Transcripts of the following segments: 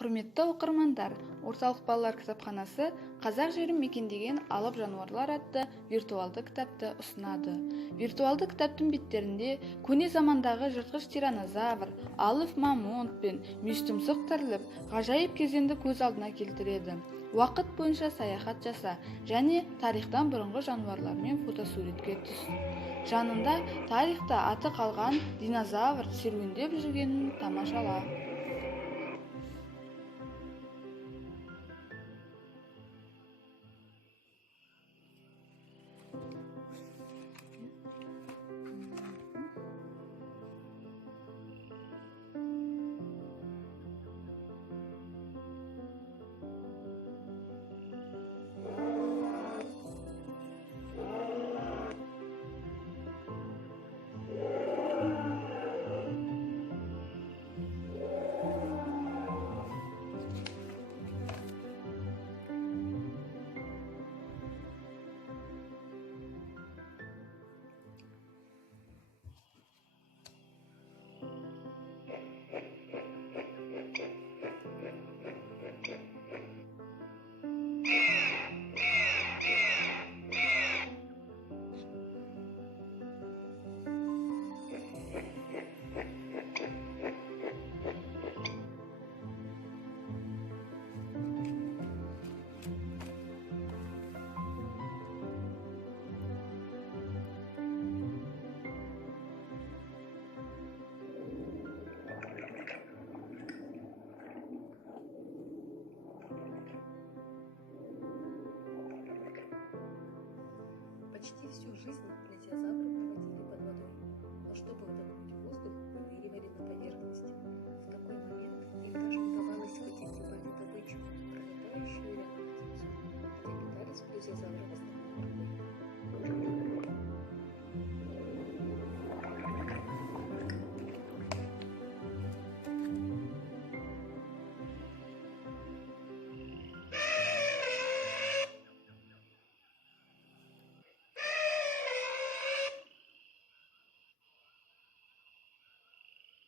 Құрметті оқырмандар, Орталық балалар кітапханасы қазақ жерін мекендеген алып жануарлар атты виртуалды кітапты ұсынады. Виртуалды кітаптың беттерінде көне замандағы жыртқыш тиранозавр, алып мамонт пен мүйізтұмсық тіріліп, ғажайып кезеңді көз алдына келтіреді. Уақыт бойынша саяхат жаса және тарихтан бұрынғы жануарлармен фотосуретке түс. Жанында тарихта аты қалған динозавр серуендеп жүргенін тамашала. Почти всю жизнь плезиозавры проводили под водой, но чтобы вдохнуть воздух, выныривали на поверхности. В такой момент им даже удавалось схватить зубами добычу, пролетающую рядом птицу, где питались плезиозавры в основном рыбой.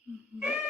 Mhm.